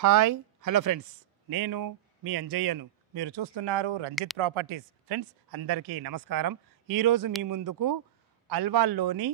Hi hello friends, నేను మీ అంజయ్యను. మీరు చూస్తున్నారు రంజిత్ ప్రాపర్టీస్. ఫ్రెండ్స్ అందరికీ నమస్కారం. ఈరోజు మీ ముందుకు అల్వాల్లోని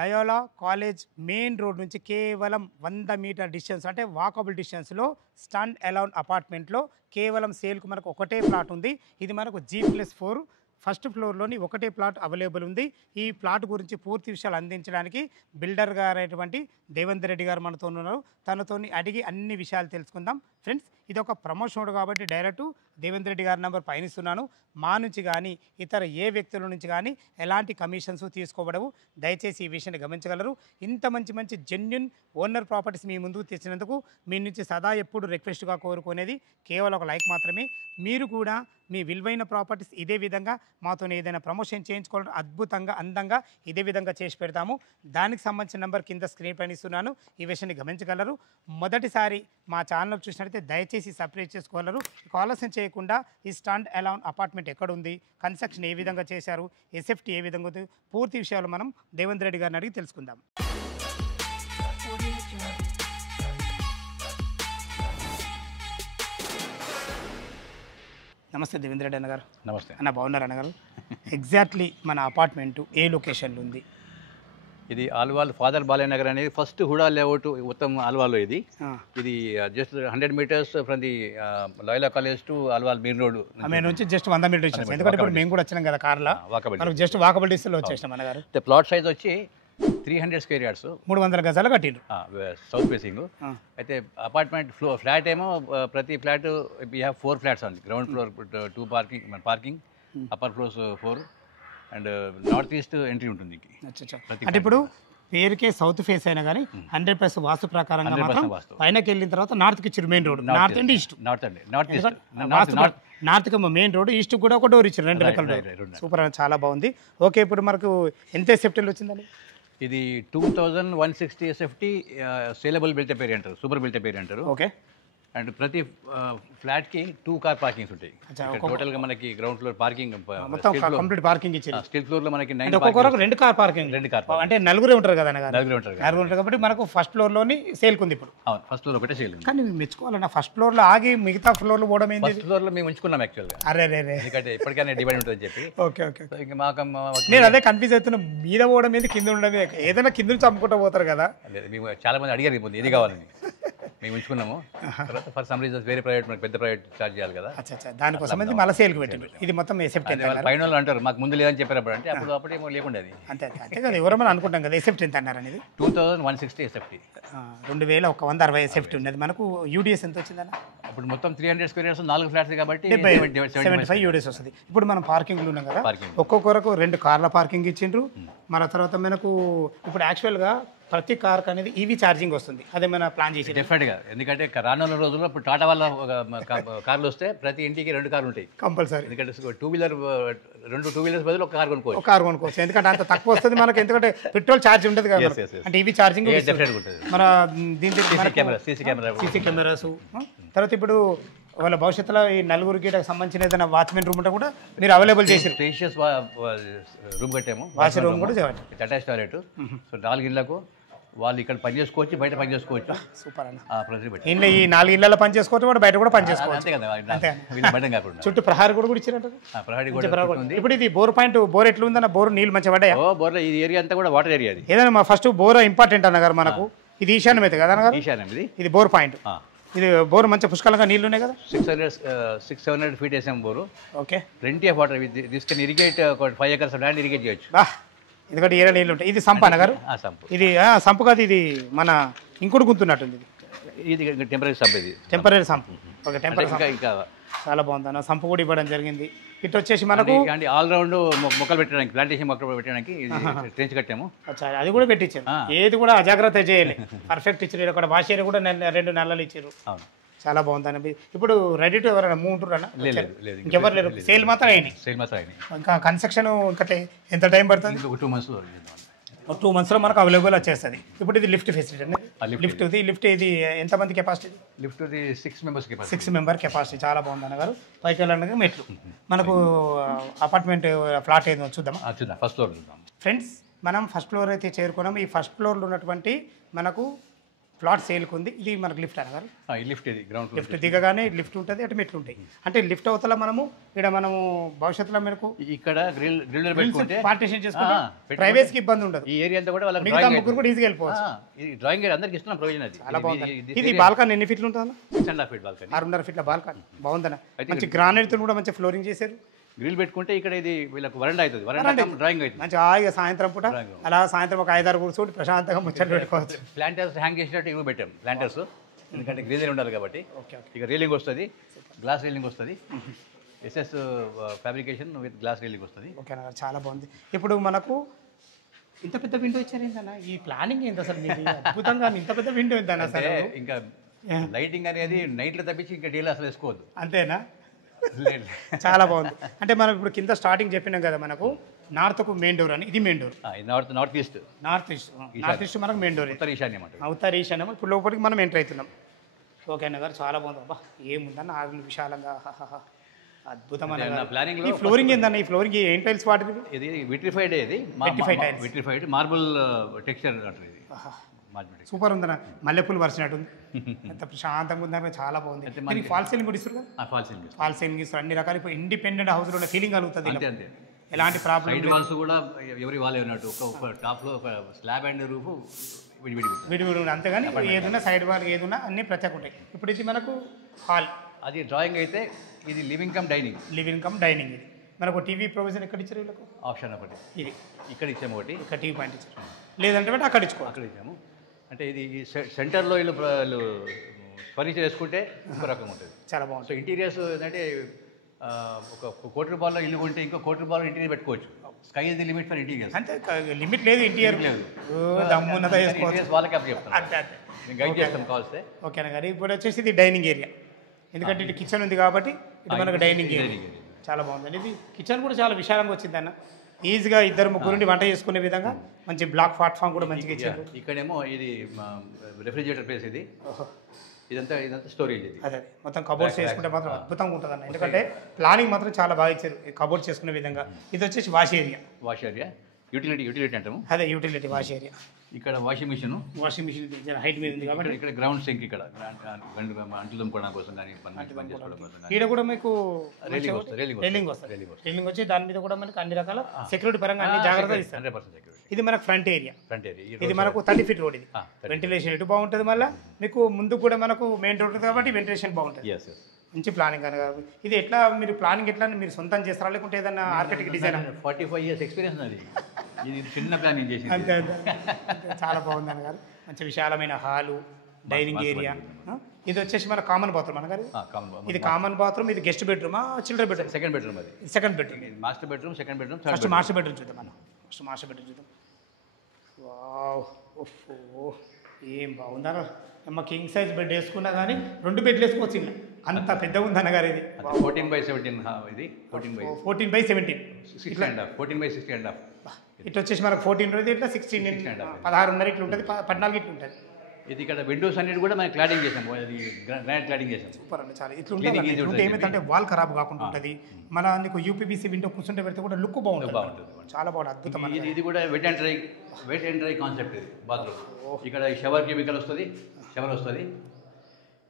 లయోలా కాలేజ్ మెయిన్ రోడ్ నుంచి కేవలం 100 మీటర్ డిస్టెన్స్, అంటే వాకబుల్ డిస్టెన్స్లో స్టాండ్ అలోన్ అపార్ట్మెంట్లో కేవలం సేల్కు మనకు ఒకటే ప్లాట్ ఉంది. ఇది మనకు G+4 ఫస్ట్ ఫ్లోర్లోని ఒకటే ప్లాట్ అవైలబుల్ ఉంది. ఈ ప్లాట్ గురించి పూర్తి విషయాలు అందించడానికి బిల్డర్ గారు అయినటువంటి దేవేందర్ రెడ్డి గారు మనతో ఉన్నారు. తనతోని అడిగి అన్ని విషయాలు తెలుసుకుందాం. ఫ్రెండ్స్, ఇది ఒక ప్రమోషన్ కాబట్టి డైరెక్ట్ దేవేందర్ రెడ్డి గారి నెంబర్ పైన ఇస్తున్నాను. మా నుంచి కానీ ఇతర ఏ వ్యక్తుల నుంచి కానీ ఎలాంటి కమిషన్స్ తీసుకోబడవు. దయచేసి ఈ విషయాన్ని గమనించగలరు. ఇంత మంచి జెన్యున్ ఓనర్ ప్రాపర్టీస్ మీ ముందుకు తెచ్చినందుకు మీ నుంచి సదా ఎప్పుడు రిక్వెస్ట్గా కోరుకునేది కేవలం ఒక లైక్ మాత్రమే. మీరు కూడా మీ విలువైన ప్రాపర్టీస్ ఇదే విధంగా మాతో ఏదైనా ప్రమోషన్ చేయించుకోవాలంటే అద్భుతంగా అందంగా ఇదే విధంగా చేసి పెడతాము. దానికి సంబంధించిన నెంబర్ కింద స్క్రీన్ పైన ఇస్తున్నాను. ఈ విషయాన్ని గమనించగలరు. మొదటిసారి మా ఛానల్ చూసినట్లయితే దయచేసి సబ్స్క్రైబ్ చేసుకోగలరు. ఆలస్యం చేయకుండా ఈ స్టాండ్ అలోన్ అపార్ట్మెంట్ ఎక్కడ ఉంది, కన్స్ట్రక్షన్ ఏ విధంగా చేశారు, ఎస్ఎఫ్టీ ఏ విధంగా ఉంది, పూర్తి విషయాలు మనం దేవేందర్ రెడ్డి గారిని అడిగి తెలుసుకుందాం. నమస్తే దేవేంద్ర రెడ్డి అన్నగారు. నమస్తే అన్న, బాగున్నారు అన్నగారు? ఎగ్జాక్ట్లీ మన అపార్ట్మెంటు ఏ లొకేషన్లో ఉంది? ఇది ఆల్వాల్ ఫాదర్ బాలయ్య నగర్ అనేది ఫస్ట్ హుడా లేఅవుట్ మొత్తం ఆల్వాల్లో. ఇది just 100 metres from the Loyola college to Alwal main road నుంచి జస్ట్ 100 మీటర్ డిస్టెన్స్. ఎందుకంటే ఇప్పుడు మేము కూడా వచ్చినాం కదా కార్లో, మనకు జస్ట్ వాకబుల్ డిస్టెన్స్లో వచ్చేసినాం అన్నగారు. ప్లాట్ సైజ్ వచ్చి 300 స్క్వేర్ యార్డ్స్, 300 గజాలు కట్టిండ్రు సౌత్ ఫేసింగ్. అయితే అపార్ట్మెంట్ ఫ్లాట్ ఏమో ప్రతి ఫ్లాట్ వీ హ్యావ్ 4 ఫ్లాట్స్ అండి. Ground floor 2 parking, upper floors 4 and north east entry ఉంటుంది. అంటే ఇప్పుడు పేరుకే సౌత్ ఫేస్ అయినా కానీ 100% వాస్తు ప్రకారంగా మాత్రం పైనకి వెళ్ళిన తర్వాత నార్త్కి ఇచ్చారు main road. North and east, నార్త్కి మెయిన్ రోడ్, ఈస్ట్ కూడా ఒక డోర్ ఇచ్చారు, 2 రకాల డోర్. సూపర్, చాలా బాగుంది. ఓకే, ఇప్పుడు మనకు ఎంత ఎస్ఎఫ్టీలు వచ్చిందండి? ఇది 2160 ఎస్ఎఫ్టీ సేలబుల్ బిల్ట్ ఏరియా అంటారు, సూపర్ బిల్ట్ ఏరియా అంటారు. ఓకే. అండ్ ప్రతి ఫ్లాట్కి 2 కార్ పార్కింగ్స్ ఉంటాయి. టోటల్గా మనకి గ్రౌండ్ ఫ్లోర్ పార్కింగ్ మొత్తం కంప్లీట్ పార్కింగ్ ఇచ్చారు. స్టీల్ ఫ్లోర్లో మనకి ఒక్కొక్కరు 2 కార్ పార్కింగ్. అంటే నలుగురే ఉంటారు కదా, నలుగురు ఉంటారు కాబట్టి మనకు ఫస్ట్ ఫ్లోర్లోని సేల్కి ఉంది ఇప్పుడు. ఫస్ట్ ఫ్లోర్ ఒకటే సేల్. కానీ మేము మెచ్చుకోవాలన్నా ఫస్ట్ ఫ్లోర్లో ఆగి మిగతా ఫ్లోర్లో పోవడం ఏంటి? ఫస్ట్ ఫ్లోర్లో మేము ఉంచుకున్నాం యాక్చువల్గా. అరే ఎందుకంటే ఇప్పటికైనా డివైడ్ ఉంటుందని చెప్పి. ఓకే. ఇంకా మాకు నేను అదే కన్ఫ్యూజ్ అవుతున్నా, మీద పోవడం మీద కింద ఉండడం, ఏదైనా కింద నుంచి అమ్ముకుంటూ పోతారు కదా. మేము చాలా మంది అడిగారు ఇది కావాలని, మేము ఉంచుకున్నాము. తర్వాత ఫర్ సమ్ రీజన్స్ వేరే ప్రైవేట్ మనకి పెద్ద ప్రైవేట్ చార్జ్ చేయాలి కదా, దానికోసం మళ్ళీ సేల్కి పెట్టింది. ఇది మొత్తం ఎసెప్ట్ పైన వాళ్ళు అంటారు మాకు ముందు లేదని చెప్పారు. అంటే అప్పుడేమో లేకుండా అది అంతే కదా, ఎవరమైనా అనుకుంటాం కదా. ఎసెప్ట్ ఎంత అన్నారు అనేది? 2160 ఎస్ఎఫ్టీ, 2160 ఎసెప్ట్ ఉన్నది. మనకు యూడిఎస్ ఎంత వచ్చిందన్న? ఇప్పుడు మొత్తం 300 స్క్వేర్ యార్డ్స్ 4 ఫ్లాట్స్ కాబట్టి 75 యూడిఎస్ వస్తుంది. ఇప్పుడు మనం పార్కింగ్లు ఉన్నాం కదా, ఒక్కొక్కరకు 2 కార్ల పార్కింగ్ ఇచ్చిండ్రు. మన తర్వాత మనకు ఇప్పుడు యాక్చువల్గా ప్రతి కార్కి అనేది ఈవీ ఛార్జింగ్ వస్తుంది. అదేమైనా ప్లాన్ చేసి? డెఫినెట్గా, ఎందుకంటే రానున్న రోజుల్లో ఇప్పుడు టాటా వాళ్ళ కార్లు వస్తే ప్రతి ఇంటికి 2 కార్లు ఉంటాయి కంపల్సరీ. ఎందుకంటే 2 వీలర్స్ బదులు ఒక కార్ కొనుక్కోవచ్చు. ఎందుకంటే అంత తక్కువ వస్తుంది మనకి, ఎందుకంటే పెట్రోల్ ఛార్జ్ ఉంటుంది కదా. అంటే ఈవీ ఛార్జింగ్ మన సీసీ కెమెరాస్. తర్వాత ఇప్పుడు వాళ్ళ భవిష్యత్తులో ఈ నలుగురికి సంబంధించిన ఏదైనా వాచ్మెన్ రూమ్ ఉంటే కూడా మీరు అవైలబుల్ చేసి స్పేషియస్ రూమ్ కట్టాము. వాచ్ రూమ్ కూడా అటాచ్ టాయిలెట్. సో 4 ఇళ్లకు వాళ్ళు ఇక్కడ పని చేసుకోవచ్చు, బయట పని చేసుకోవచ్చు. సూపర్ అన్న. ఇంట్లో ఈ 4 ఇళ్లలో పని చేసుకోవచ్చు, కూడా బయట కూడా పని చేసుకోవచ్చు. అంతే కదా. చుట్టూ ప్రహారీ కూడా ఇచ్చినట్టు. ఇప్పుడు ఇది బోర్ పాయింట్, బోర్ ఎట్లా ఉందన్న? బోర్ నీళ్ళు మంచిగా పడ్డాయా? బోర్ ఈ ఏరియా అంతా కూడా వాటర్ ఏరియా. ఏదైనా మా ఫస్ట్ బోర్ ఇంపార్టెంట్ అన్నగారు మనకు. ఇది ఈశాన్యం అయితే కదా అన్నగారు? ఈశాన్యం. ఇది బోర్ పాయింట్. ఇది బోర్ మంచిగా పుష్కలంగా నీళ్ళు ఉన్నాయి కదా. 600 ఫీట్ వేసాము bore. Okay. Plenty of water తీసుకొని ఇరిగేట్ 5 acres ల్యాండ్ ఇరిగేట్ చేయొచ్చు. ఎందుకంటే ఏరియా నీళ్ళు ఉంటాయి. ఇది సంప అన్నగారు? ఇది సంపు కాదు, ఇది మన ఇంకుడు గుంతున్నట్టుంది. ఇది టెంపరీ సంప్. ఇది టెంపరీ సంప్. ఓకే, టెంపరీ ఇంకా చాలా బాగుంది అన్న. సంపు కూడా ఇవ్వడం జరిగింది. ఇటు వచ్చేసి మనకు ఆల్రౌండ్ మొక్కలు పెట్టడానికి, ప్లాంటేషన్ మొక్కలు పెట్టడానికి ట్రెంచ్ కట్టాము. అది కూడా పెట్టించారు. ఏది కూడా అజాగ్రత్త చేయలే, పర్ఫెక్ట్ ఇచ్చారు. ఇక్కడ వాష్ ఏరియా కూడా 2 నెలలు ఇచ్చారు. చాలా బాగుంది. ఇప్పుడు రెడీ టు ఎవరైనా మూవ్ ఉంటున్నారా? ఇంకెవరు లేరు, సేల్ మాత్రం అయినాయి. ఇంకా కన్స్ట్రక్షన్ ఇంకా ఎంత టైం పడుతుంది? 2 months. 2 monthsలో మనకు అవైలబుల్ వచ్చేస్తుంది. ఇప్పుడు ఇది లిఫ్ట్ ఫెసిలిటీ అండి. లిఫ్ట్ ఇది ఎంతమంది కెపాసిటీ? Lift 6 member capacity. చాలా బాగుంది అన్నగారు. పైకి వెళ్ళడానికి మెట్లు. మనకు అపార్ట్మెంట్ ఫ్లాట్ ఏదో చూద్దామా? ఫస్ట్ ఫ్లోర్ చూద్దాం. ఫ్రెండ్స్, మనం ఫస్ట్ ఫ్లోర్ అయితే చేరుకున్నాం. ఈ ఫస్ట్ ఫ్లోర్లో ఉన్నటువంటి మనకు ప్లాట్ సేల్కి ఉంది. ఇది మనకు లిఫ్ట్ అన్నారు. ఈ లిఫ్ట్ ఇది గ్రౌండ్ లిఫ్ట్ దిగగానే లిఫ్ట్ ఉంటుంది, అటు మెట్లు ఉంటాయి. అంటే లిఫ్ట్ అవతల మనము ఇక్కడ మనము భవిష్యత్తులో మనకు ఇక్కడ గ్రిల్ పెట్టుకుంటే పార్టీషన్ చేసుకుంటే ప్రైవేట్స్కి ఇబ్బంది ఉండదు. ఈ ఏరియా అంతా కూడా వాళ్ళకి మిగతా ముగ్గురు కూడా ఈజీగా వెళ్ళిపోవచ్చు. ఇది డ్రాయింగ్ అందరికి ఇస్తున్న ప్రొవిజన్ అది. చాలా బాగుంది. ఇది బాల్కనీ ఎన్ని ఫీట్లు ఉంటుంది? 6.5 feet బాల్కనీ. 6.5 feet బాల్కనీ బాగుందన్న. మంచి గ్రానైట్ తో కూడా మంచి ఫ్లోరింగ్ చేశారు. గ్రిల్ పెట్టుకుంటే ఇక్కడ ఇది వీళ్ళకి వరండా అవుతుంది. వరండా డ్రాయింగ్ అవుతుంది. మంచి హాయిగా సాయంత్రం పూట అలా సాయంత్రం ఒక 5-6 కూర్చొని ప్రశాంతంగా ముచ్చట్లు పెట్టుకోవచ్చు. ప్లాంటర్స్ హ్యాంగ్ చేసినట్టు ఇవి పెట్టాం ప్లాంటర్స్, ఎందుకంటే గ్రీనరీ ఉండాలి కాబట్టి. ఇక రీలింగ్ వస్తుంది, గ్లాస్ రీలింగ్ వస్తుంది. SS fabrication with glass railing వస్తుంది. ఓకేనా, చాలా బాగుంది. ఇప్పుడు మనకు ఇంత పెద్ద విండో ఇచ్చారు ఏంటన్నా? ఈ ప్లానింగ్ ఏంటి అసలు మీది? అద్భుతంగా ఇంత పెద్ద విండో ఏంటన్నా అసలు? ఇంకా లైటింగ్ అనేది నైట్లో తప్పించి ఇంకా డీల్ అసలు వేసుకోవద్దు. అంతేనా? చాలా బాగుంది. అంటే మనం ఇప్పుడు కింద స్టార్టింగ్ చెప్పినాం కదా, మనకు నార్త్కు మెయిన్ డోర్ అని. ఇది మెయిన్ డోర్. నార్త్ ఈస్ట్ మనకు మెయిన్ డోర్. ఉత్తర ఈశాన్యం అంటే ఉత్తర ఈశాన్యం. ఇప్పుడు లోపలికి మనం ఎంటర్ అవుతున్నాం. ఓకేనా గారు, చాలా బాగుంది. అబ్బా ఏముందన్న ఆరులు విశాలంగా, అద్భుతమైన ప్లానింగ్. ఈ ఫ్లోరింగ్ ఏందన్న? ఈ ఫ్లోరింగ్ ఏం టైల్స్ వాటి? ఇది విట్రిఫైడ్, ఇది విట్రిఫైడ్ మార్బుల్ టెక్స్చర్ అంటారు. ఇది సూపర్ ఉందన్న. మల్లెపూలు వరిచినట్టుంది. ఎంత ప్రశాంతంగా ఉందన్న, చాలా బాగుంది. ఫాల్ సీలింగ్ కూడా ఇస్తారు కదా? ఫాల్ సీలింగ్ ఇస్తారు. అన్ని రకాల ఇప్పుడు ఇండిపెండెంట్ హౌస్లో ఉన్న ఫీలింగ్ కలుగుతుంది. ఎలాంటి ప్రాబ్లం. సైడ్ వాల్స్ కూడా ఎవరి వాళ్ళే ఉన్నట్టు, ఒక టాప్లో ఒక స్లాబ్ అండ్ రూఫ్ విడివిడి. అంతేగాని ఏదున్నా సైడ్ వాల్ ఏదున్నా అన్ని ప్రత్యేక ఉంటాయి. ఇప్పుడు ఇది మనకు హాల్. అది డ్రాయింగ్ అయితే ఇది లివింగ్ కమ్ డైనింగ్. ఇది మనకు టీవీ ప్రొవిజన్ ఎక్కడ ఇచ్చారు వీళ్ళకు? ఆప్షన్ ఒకటి ఇది ఇక్కడ ఇచ్చాము, ఒకటి ఇక్కడ టీవీ పాయింట్ ఇచ్చారు. లేదంటే బట్టి అక్కడ ఇచ్చాము. అంటే ఇది సెంటర్లో వీళ్ళు ఫర్నిచర్ వేసుకుంటే ఇంకో రకంగా ఉంటుంది. చాలా బాగుంది. సో ఇంటీరియర్స్ ఏంటంటే ఒక ₹1,00,00,000 ఇల్లు కొంటే ఇంకో ₹1,00,00,000 ఇంటీరియర్ పెట్టుకోవచ్చు. Sky is the limit for interiors. అంటే లిమిట్ లేదు, ఇంటీరియర్ లేదు. వాళ్ళకి అప్పుడు చెప్తాను, నేను గైడ్ చేస్తాను కావాల్సి. ఓకేనా గారు. ఇప్పుడు వచ్చేసి ఇది డైనింగ్ ఏరియా. ఎందుకంటే ఇటు కిచెన్ ఉంది కాబట్టి ఇటు మనకు డైనింగ్ ఏరియా చాలా బాగుందండి. ఇది కిచెన్ కూడా చాలా విశాలంగా వచ్చిందన్న. ఈజీగా 2-3 నుండి వంట చేసుకునే విధంగా మంచి బ్లాక్ ప్లాట్ఫామ్ కూడా మంచిగా ఇచ్చారు. ఇక్కడేమో ఇది రెఫ్రిజిరేటర్ ప్లేస్. ఇదంతా స్టోరేజ్. ఇది అదే మొత్తం కబోర్డ్స్ చేసుకుంటే మాత్రం అద్భుతంగా ఉంటుంది అన్న. ఎందుకంటే ప్లానింగ్ మాత్రం చాలా బాగా ఇచ్చారు కబోర్డ్ చేసుకునే విధంగా. ఇది వచ్చేసి వాష్ ఏరియా. యూటిలిటీ అంటాము. అదే యూటిలిటీ వాష్ ఏరియా. ఇక్కడ వాషింగ్ మిషన్ హైట్ మీద ఉంది కాబట్టి ఇక్కడ గ్రౌండ్ సింక్, ఇక్కడ అంట్లు తోముకోవడం కోసం కానీ పనిచేసుకోవడం కోసం. ఇక్కడ కూడా మీకు రైలింగ్ వచ్చి దాని మీద కూడా మనకి అన్ని రకాల సెక్యూరిటీ పరంగా అన్ని జాగ్రత్తలు ఇస్తారు. 100% సెక్యూరిటీ. ఇది మనకు ఫ్రంట్ ఏరియా. ఇది మనకు 30 feet రోడ్. ఇది వెంటిలేషన్ ఎటు బాగుంటుంది. మళ్ళీ మీకు ముందు కూడా మనకు మెయిన్ రోడ్ కాబట్టి వెంటిలేషన్ బాగుంటుంది. మంచి ప్లానింగ్ అనగా. ఇది ఎట్లా మీరు ప్లానింగ్ ఎట్లా మీరు సొంతం చేస్తారా లేకుంటే ఏదైనా ఆర్కిటెక్ట్ డిజైన్? 45 years ఎక్స్పీరియన్స్ అది. ఇది చిన్న ప్లానింగ్ చేసి. అంతే చాలా బాగుంది అన్నగారు. మంచి విశాలమైన హాలు, డైనింగ్ ఏరియా. ఇది వచ్చేసి మన కామన్ బాత్రూమ్ అన్నగారు. ఇది కామన్ బాత్రూమ్. ఇది గెస్ట్ బెడ్రూమా చిల్డ్రన్ బెడ్రూమ్? Second bedroom. అది second bedroom. Master bedroom, second bedroom, first master bedroom చూద్దాం మనం. ఫస్ట్ మాస్టర్ బెడ్రూమ్ చూద్దాం. వావ్, ఓహో ఏం బాగుందన్న. అమ్మ కింగ్ సైజ్ బెడ్ వేసుకున్నా కానీ 2 బెడ్లు వేసుకోవచ్చు. ఇలా అంత పెద్దగా ఉంది అన్నగారు. ఇది 14/17. ఇది 14/17. 14/16.5. ఇట్లా వచ్చేసి మనకు 14 ఉంటుంది. ఇట్లా 16, 16.5 ఇట్లా ఉంటుంది. 14 ఇట్లా ఉంటుంది. ఇది ఇక్కడ విండోస్ అన్నిటి కూడా మనం క్లాడింగ్ చేసాము. అది గ్రానైట్ క్లాడింగ్ చేసాము. సూపర్ అండి. చాలా ఇట్లా ఉంటుంది. ఏమైందంటే వాల్ ఖరాబ్ కాకుండా ఉంటుంది. మన నీకు యూపీబీసీ విండో కూర్చుంటే పెడితే కూడా లుక్ బాగుంటుంది. చాలా బాగుంటుంది. అద్భుతమైన. ఇది కూడా వెట్ అండ్ డ్రై కాన్సెప్ట్. ఇది బాత్రూమ్. ఇక్కడ షవర్ క్యూబికల్ వస్తుంది, షవర్ వస్తుంది.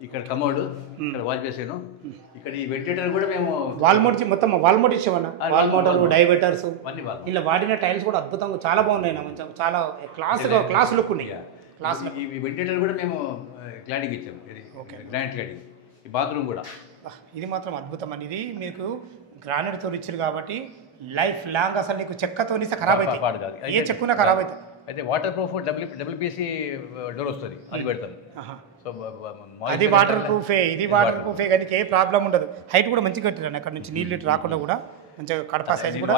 ఇక్కడ కమోడ్, ఇక్కడ వాష్ బేసిన్. ఇక్కడ ఈ వెంటిలేటర్ కూడా మేము వాల్మోట్ మొత్తం వాల్మోట్ ఇచ్చామన్నా. వాల్మోటర్, డైవర్టర్స్ ఇలా వాడిన టైల్స్ కూడా అద్భుతంగా చాలా బాగున్నాయి. చాలా క్లాస్ లుక్ ఉన్నాయి. ఈ వెంటిలేటర్ కూడా మేము క్లాడింగ్ ఇచ్చాము. ఇది గ్రానైట్ క్లాడింగ్. ఈ బాత్రూమ్ కూడా ఇది మాత్రం అద్భుతం అండి. ఇది మీకు గ్రానైట్తో ఇచ్చారు కాబట్టి లైఫ్ లాంగ్ అసలు నీకు చెక్కతో ఖరాబ్ అవుతుంది. ఏ చెక్కున్నా ఖరాబ్ అవుతుంది. అయితే వాటర్ ప్రూఫ్ డబ్ల్యూపీసీ డోర్ వస్తుంది, అది పెడతాం. సో అది వాటర్ ప్రూఫే, ఇది వాటర్ ప్రూఫే. కానీ ఏ ప్రాబ్లం ఉండదు. హైట్ కూడా మంచిగా కట్టిరండి. అక్కడ నుంచి నీళ్ళు రాకుండా కూడా మంచిగా కడప సైజ్ కూడా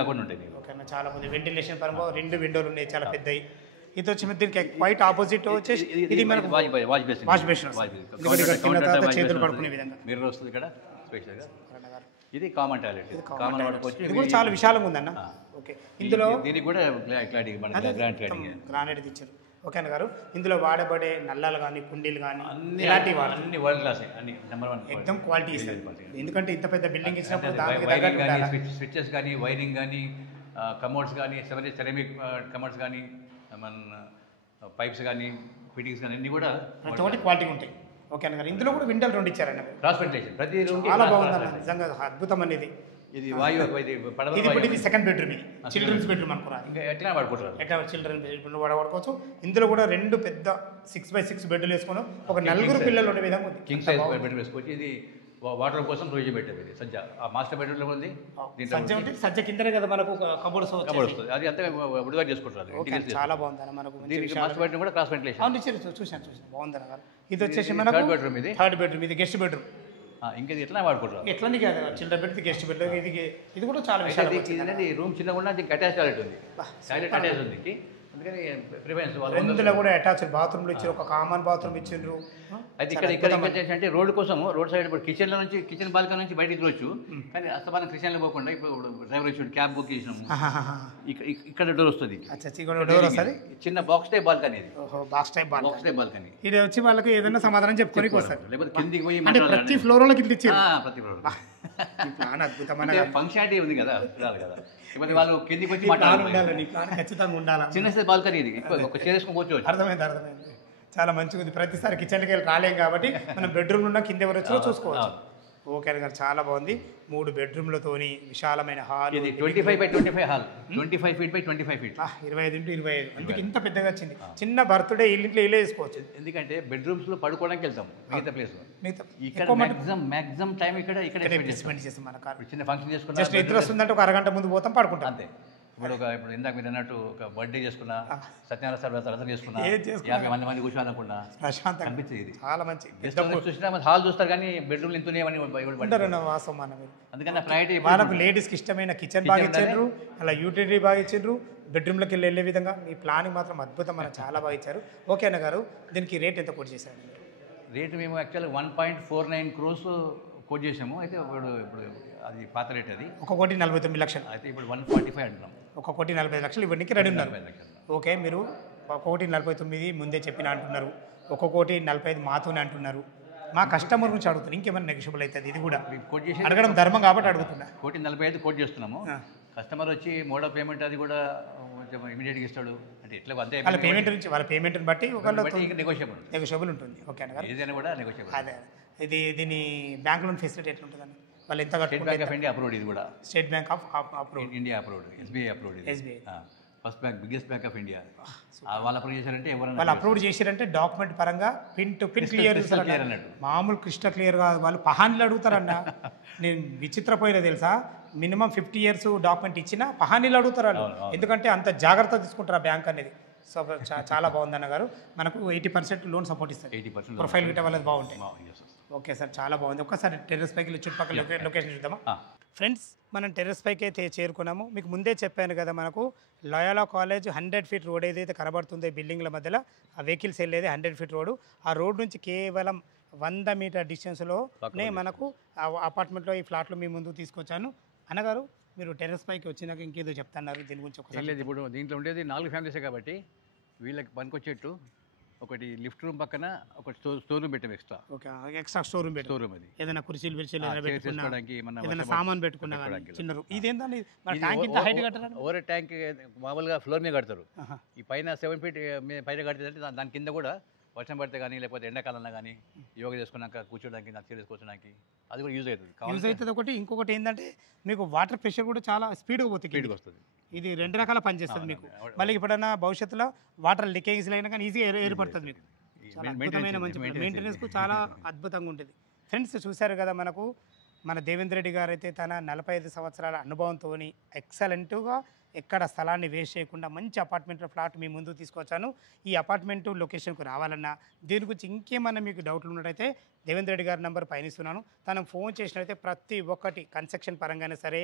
కాకుండా ఉంటుంది. ఓకేనా, చాలా మంది వెంటిలేషన్ పరంగా 2 విండోలు ఉన్నాయి, చాలా పెద్దవి. ఇది వచ్చి దీనికి క్వైట్ ఆపోజిట్ వచ్చేసి ఇది మనకు వాష్ బేసిన్ చేతులు కడుక్కునే విధంగా మిర్రర్ వస్తుంది ఇక్కడ స్పెషల్గా. ఇది కామన్ టాయిలెట్. ఇది కూడా చాలా విశాలంగా ఉందన్న. ఓకే, ఇందులో దీనికి కూడా గ్రానైట్ ఇచ్చారు. ఓకేనా గారు. ఇందులో వాడబడే నల్లాలు కానీ కుండీలు కానీ ఇలాంటివి అన్ని వరల్డ్ క్లాస్, అన్ని నెంబర్ 1 ఎక్దమ్ క్వాలిటీ ఇస్తారు. ఎందుకంటే ఇంత పెద్ద బిల్డింగ్ ఇచ్చినప్పుడు స్విచ్చెస్ కానీ, వైరింగ్ కానీ, కమోడ్స్ కానీ, సెరామిక్ కమోడ్స్ కానీ, మన పైప్స్ కానీ ఫిట్టింగ్స్ కానీ అన్నీ కూడా ప్రతి ఒక్కటి క్వాలిటీ ఉంటాయి. ఓకే అన్నగారు. ఇందులో కూడా విండోలు 2 ఇచ్చారన్న. క్రాస్ వెంటిలేషన్ ప్రతి రూమ్ చాలా బాగుంది నిజంగా, అద్భుతం అనేది. ఇది వాయు ఇది పడవ ఇది ఇప్పుడు ఇది సెకండ్ బెడ్రూమ్, ఇది చిల్డ్రన్స్ బెడ్రూమ్ అనుకున్నారు. ఇంకా ఎట్లా వాడుకుంటారు, ఎట్లా చిల్డ్రన్ బెడ్రూమ్ వాడుకోవచ్చు. ఇందులో కూడా 2 పెద్ద 6x6 బెడ్లు వేసుకుని ఒక 4 పిల్లలు ఉండే విధంగా ఉంది. కింగ్ సైజ్ బెడ్రూమ్ వేసుకోవచ్చు. ఇది వాటర్ కోసం రోజు పెట్టేది ఇది సజ్జ. ఆ మాస్టర్ బెడ్రూమ్లో ఉంది. సజ్జ అంటే సజ్జ కిందనే కదా మనకు కబోర్డ్స్ వస్తుంది, అది అంతా విడిగా చేసుకుంటారు. చాలా బాగుంది అన్న. మనకు మాస్టర్ బెడ్రూమ్ కూడా క్రాస్ వెంటిలేషన్. అవును చూసాను బాగుంది అన్న. ఇది వచ్చేసి మనకు థర్డ్ బెడ్రూమ్, ఇది గెస్ట్ బెడ్రూమ్. ఇంకా ఇది ఎట్లా వాడుకుంటారు, ఎట్లని కాదు చిల్డ్రన్ బెడ్, గెస్ట్ బెడ్. ఇది కూడా చాలా విషయాలు. రూమ్ చిన్నగా ఉన్న దీనికి అటాచ్ టాయిలెట్ ఉంది, టాయిలెట్ అటాచ్ ఉంది. అందుకని ప్రిఫరెన్స్ ఇందులో కూడా అటాచ్ బాత్రూమ్లు ఇచ్చారు, ఒక కామన్ బాత్రూమ్ ఇచ్చిండ్రు. అయితే ఇక్కడ అంటే రోడ్ కోసం, రోడ్ సైడ్ ఇప్పుడు కిచెన్లో నుంచి, కిచెన్ బాల్కనీ నుంచి బయటకు చూడొచ్చు. కానీ అస్తమానం కిచెన్లో పోకుండా ఇప్పుడు డ్రైవర్ వచ్చి క్యాబ్ బుక్ చేసినాము, ఇక్కడ డోర్ వస్తుంది, చిన్న box type balcony. Box type balcony ఇది వచ్చి వాళ్ళకి ఏదైనా సమాధానం చెప్పుకొని వస్తారు. లేకపోతే కిందికి పోయి ప్రతి ఫ్లోర్ లోకి ఇట్లా ఇచ్చారు. ప్రతి ఫ్లోర్ ప్లాన్ అద్భుతమైన ఫంక్షనాలిటీ ఉంది కదా, కదా. వాళ్ళు కిందికి వచ్చి ఖచ్చితంగా ఉండాలి. చిన్న సైజ్ బాల్కనీ ఇది, ఒక చైర్ వేసుకొని కూర్చోవచ్చు. అర్థమైంది. చాలా మంచిగా ఉంది. ప్రతిసారి కిచెన్కి వెళ్ళి రాలేం కాబట్టి మనం బెడ్రూమ్లో ఉన్న కింద ఎవరు వచ్చో చూసుకోవచ్చు. ఓకే గారు, చాలా బాగుంది. 3 బెడ్రూమ్లతోని విశాలమైన హాల్. ఇది 25x25 hall, 25 feet by 25 feet, 25x25. అందుకే ఇంత పెద్దగా వచ్చింది. చిన్న బర్త్డే ఇంట్లో ఇలా వేసుకోవచ్చు. ఎందుకంటే బెడ్రూమ్స్ లో పడుకోవడానికి వెళ్తాం, మిగతా ప్లేస్ ఇక్కడ మాక్సిమం టైం ఇక్కడ స్పెండ్ చేస్తాం. మన చిన్న ఫంక్షన్ చేసుకున్నా, జస్ట్ నిద్ర వస్తుందంటే ఒక అరగంట ముందు పోతాం, పడుకుంటాం అంతే. ఇప్పుడు ఇందాక మీరు అన్నట్టు ఒక బర్త్డే చేసుకున్నా, సత్యనారాయణ సర్వత చేసుకున్నా, 50 మంది కూర్చోాలనుకున్నా ప్రశాంతంగా అనిపించేది. ఇది చాలా మంచి. చూసినా హాల్ చూస్తారు కానీ బెడ్రూమ్ ఇంతనే వాస్తవం. అందుకని ప్రయారిటీ వాళ్ళకు లేడీస్కి ఇష్టమైన కిచెన్ బాగా ఇచ్చారు, అలా యూటిలిటీ బాగా ఇచ్చారు, బెడ్రూమ్లోకి వెళ్ళే విధంగా మీ ప్లానింగ్ మాత్రం అద్భుతం, మన చాలా బాగా ఇచ్చారు. ఓకే అన్న గారు, దీనికి రేట్ ఎంత కోట్ చేశారు? రేటు మేము యాక్చువల్గా 1.49 crores కోట్ చేసాము. అయితే ఇప్పుడు అది పాత రేట్, అది 1,49,00,000. అయితే ఇప్పుడు 145 అంటున్నాం. 1,45,00,000 ఇవ్వడానికి రెడీ ఉన్నారు. ఓకే, మీరు 1,49,00,000 ముందే చెప్పిన అంటున్నారు, 1,45,00,000 మాతోనే అంటున్నారు. మా కస్టమర్ గురించి అడుగుతున్నారు, ఇంకేమైనా నెగిషియబుల్ అవుతుంది? ఇది కూడా కోట్ చేసి అడగడం ధర్మం కాబట్టి అడుగుతున్నా. 1,45,000 కోట్ చేస్తున్నాము. కస్టమర్ వచ్చి మోడ్ ఆఫ్ పేమెంట్ అది కూడా కొంచెం ఇమీడియట్గా ఇస్తాడు. అంటే ఎట్లా అంతే వాళ్ళ పేమెంట్ నుంచి, వాళ్ళ పేమెంట్ని బట్టి నెగోషియబుల్ ఉంటుంది. ఓకే అన్న గారు, ఏదైనా కూడా నెగోషియబుల్. అదే దీని బ్యాంక్ లోన్ ఫెసిలిటీ ఎట్లా ఉంటుందండి? వాళ్ళు ఎంత state bank of India approved, ఇది కూడా state bank of approved, India approved, SBI approved, SBI first bank, biggest bank of India. వాళ్ళు అప్రూవ్ చేశారంటే ఎవరైనా వాళ్ళు అప్రూవ్ చేశారంటే డాక్యుమెంట్ పరంగా పిన్ టు పిన్ క్లియర్ అన్నట్టు. మామూలు క్రిస్టల్ క్లియర్ కాదు, వాళ్ళు పహానీలు అడుగుతారన్న. నేను విచిత్రపోయినా తెలుసా, మినిమం 50 years డాక్యుమెంట్ ఇచ్చినా పహానీలు అడుగుతారు వాళ్ళు, ఎందుకంటే అంత జాగ్రత్త తీసుకుంటారు ఆ బ్యాంక్ అనేది. సో చాలా బాగుంది అన్న గారు. మనకు 80% లోన్ సపోర్ట్ ఇస్తారు, 80% ప్రొఫైల్ గిట్ట వాళ్ళది బాగుంటాయి. ఓకే సార్, చాలా బాగుంది. ఒక్కసారి టెర్రస్ పైకి చుట్టుపక్కల లొకేషన్ చూద్దామా? ఫ్రెండ్స్, మనం టెర్రస్ పైకి అయితే చేరుకున్నాము. మీకు ముందే చెప్పాను కదా, మనకు లయోలా కాలేజ్ 100 feet రోడ్ ఏదైతే కనబడుతుందో బిల్డింగ్ల మధ్యలో, ఆ వెహికల్స్ వెళ్ళేది 100 feet రోడ్డు. ఆ రోడ్ నుంచి కేవలం 100 మీటర్ డిస్టెన్స్లోనే మనకు అపార్ట్మెంట్లో ఈ ఫ్లాట్లు మీ ముందుకు తీసుకొచ్చాను. అన్నగారు, మీరు టెర్రస్ పైకి వచ్చినాక ఇంకేదో చెప్తున్నారు, దీని గురించి ఒకసారి. లేదు, ఇప్పుడు దీంట్లో ఉండేది 4 ఫ్యామిలీసే కాబట్టి వీళ్ళకి పనికొచ్చేట్టు ఒకటి లిఫ్ట్ రూమ్ పక్కన ఒక స్టోర్ రూమ్ పెట్టాం, extra. Okay, extra store room పెట్టాం. అది ఏదైనా కుర్చీలు ఏదైనా సామాన్ పెట్టుకున్నా చిన్న రూమ్. ఇదేంటండి, ట్యాంక్ ఇంత హైట్ కట్టారు? ఓవర్ ట్యాంక్ మామూలుగా ఫ్లోర్ మీద కడతారు. ఈ పైన 7 feet పైన కడితే దాని కింద కూడా వర్షం పడితే కానీ, లేకపోతే ఎండాకాలంలో కానీ యోగా చేసుకున్నాక కూర్చోడానికి, నాకు చైర్ కూర్చోడానికి అది కూడా యూజ్ అవుతుంది. ఒకటి ఇంకొకటి ఏంటంటే, మీకు వాటర్ ప్రెషర్ కూడా చాలా స్పీడ్గా వస్తుంది. ఇది 2 రకాల పనిచేస్తుంది మీకు. మళ్ళీ ఎప్పుడైనా భవిష్యత్తులో వాటర్ లీకేజ్ అయినా కానీ ఈజీగా ఏర్పడుతుంది మీకు. చాలా అద్భుతమైన మంచి మెయింటెనెన్స్కు చాలా అద్భుతంగా ఉంటుంది. ఫ్రెండ్స్, చూశారు కదా, మన దేవేంద్ర రెడ్డి గారు అయితే తన 45 సంవత్సరాల అనుభవంతో ఎక్సలెంట్గా ఎక్కడ స్థలాన్ని వేస్ట్ చేయకుండా మంచి అపార్ట్మెంట్లో ఫ్లాట్ మీ ముందుకు తీసుకొచ్చాను. ఈ అపార్ట్మెంటు లొకేషన్కు రావాలన్నా, దీని గురించి ఇంకేమన్నా మీకు డౌట్లు ఉన్నట్టయితే దేవేంద్ర రెడ్డి గారి నెంబర్ పైనిస్తున్నాను. తను ఫోన్ చేసినట్లయితే ప్రతి ఒక్కటి కన్స్ట్రక్షన్ పరంగానే సరే,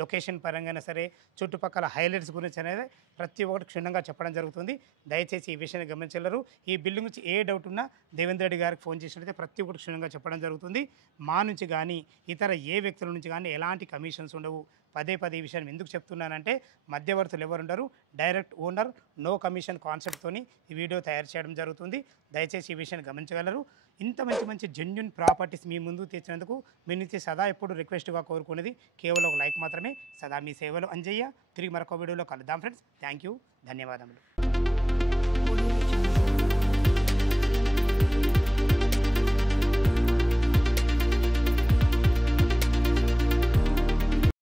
లొకేషన్ పరంగానే సరే, చుట్టుపక్కల హైలైట్స్ గురించి అనేది ప్రతి ఒక్కటి క్షుణ్ణంగా చెప్పడం జరుగుతుంది. దయచేసి ఈ విషయాన్ని గమనించలేరు. ఈ బిల్డింగ్ గురించి ఏ డౌట్ ఉన్నా దేవేంద్ర రెడ్డి గారికి ఫోన్ చేసినట్లయితే ప్రతి ఒక్కటి క్షుణ్ణంగా చెప్పడం జరుగుతుంది. మా నుంచి కానీ ఇతర ఏ వ్యక్తుల నుంచి కానీ ఎలాంటి కమిషన్స్ ఉండవు. పదే ఈ విషయాన్ని ఎందుకు చెప్తున్నానంటే, మధ్యవర్తులు ఎవరు ఉండరు, డైరెక్ట్ ఓనర్, నో కమిషన్ కాన్సెప్ట్తోని ఈ వీడియో తయారు చేయడం జరుగుతుంది. దయచేసి ఈ విషయాన్ని గమనించగలరు. ఇంత మంచి జెన్యూన్ ప్రాపర్టీస్ మీ ముందుకు తెచ్చినందుకు మీ నుంచి సదా ఎప్పుడు రిక్వెస్ట్గా కోరుకునేది కేవలం ఒక లైక్ మాత్రమే. సదా మీ సేవలు అంజయ్య. తిరిగి మరొక వీడియోలో కలుద్దాం ఫ్రెండ్స్. థ్యాంక్ యూ, ధన్యవాదములు.